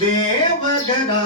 देवगरा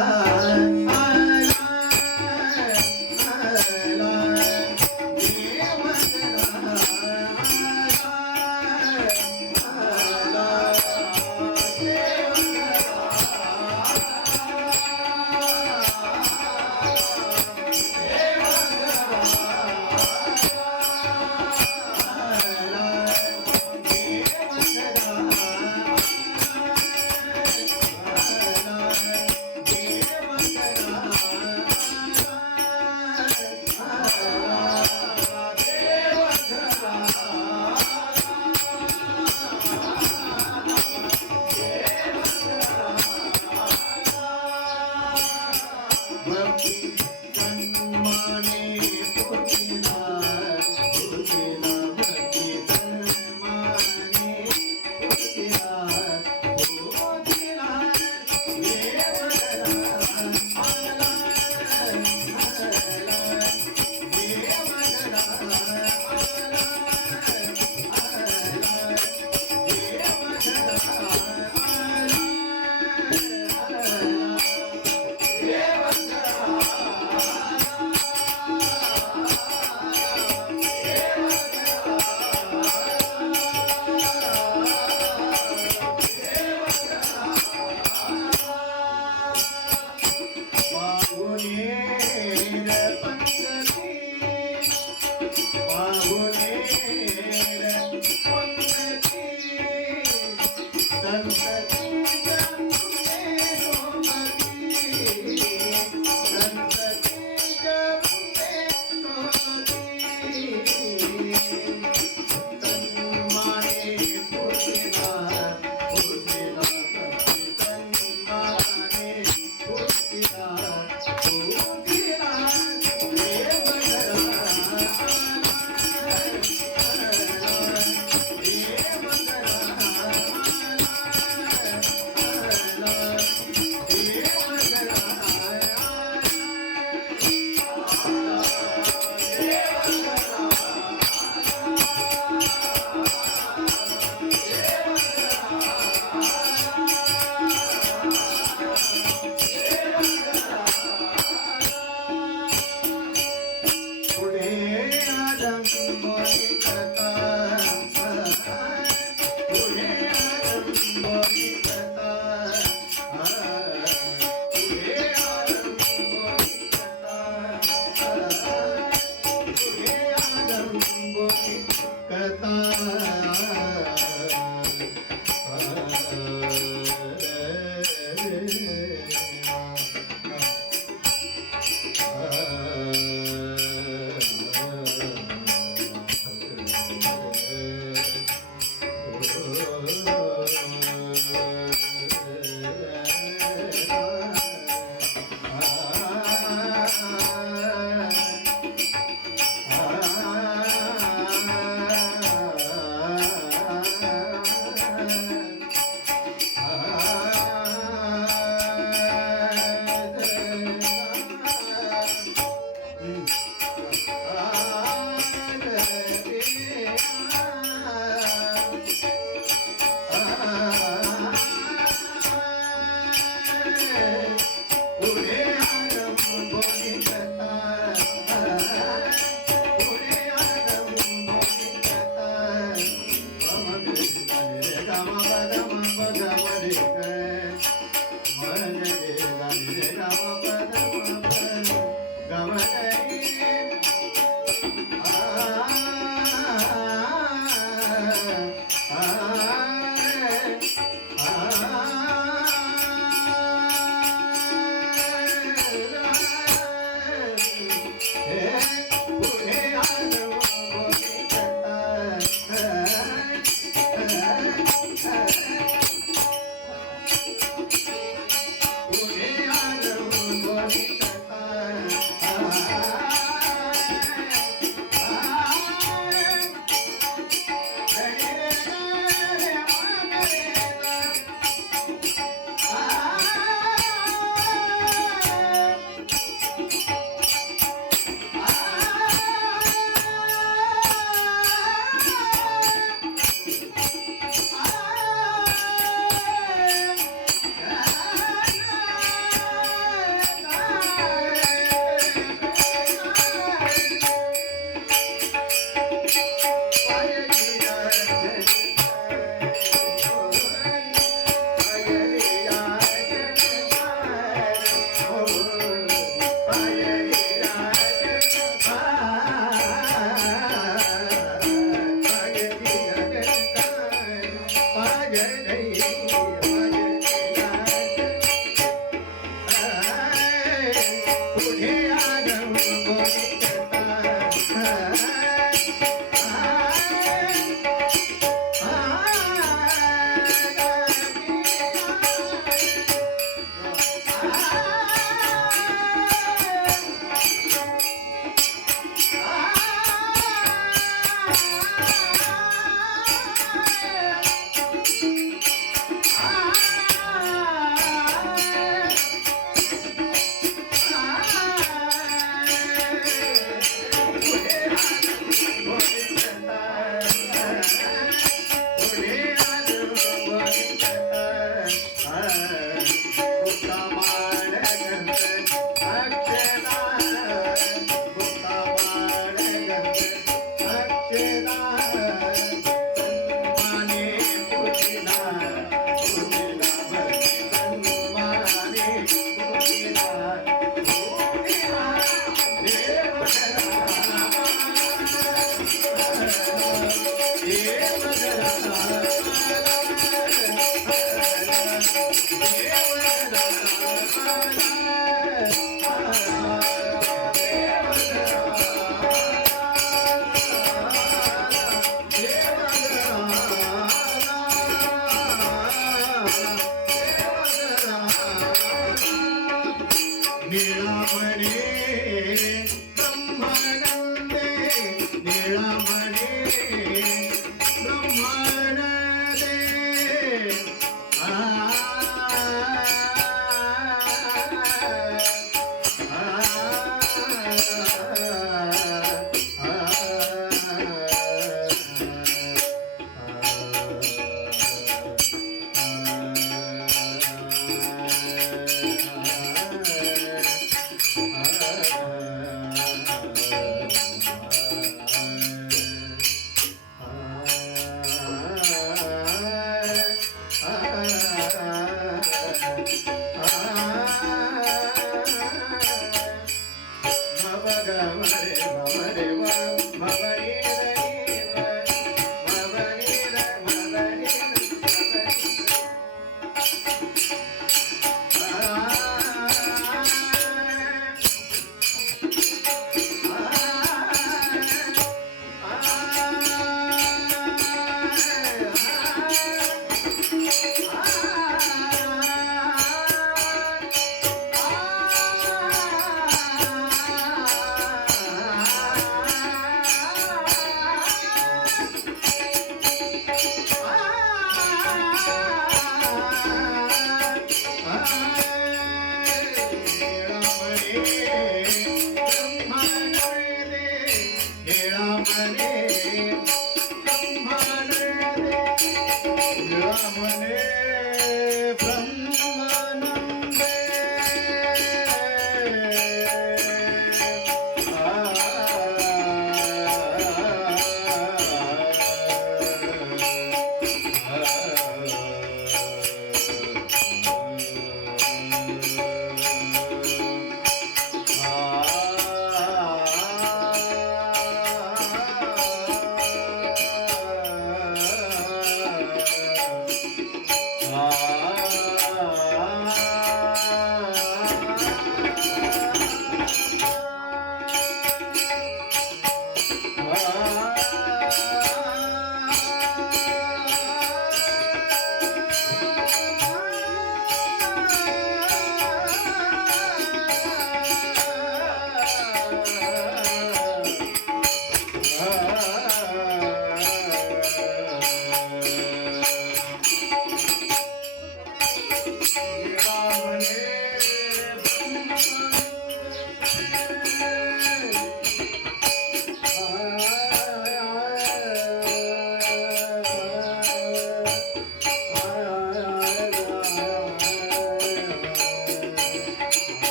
Yeah.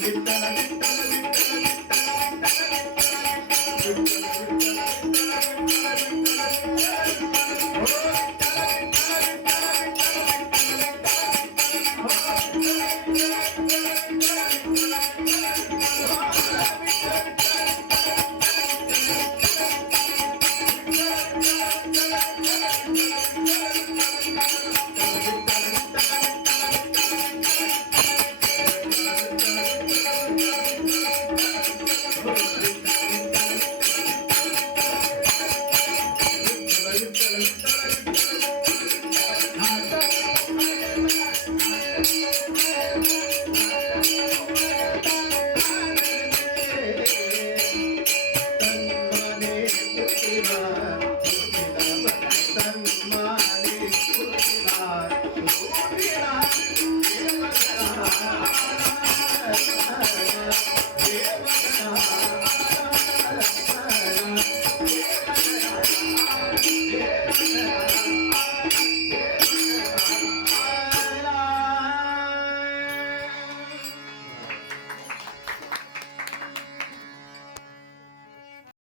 Lita, Lita, Lita.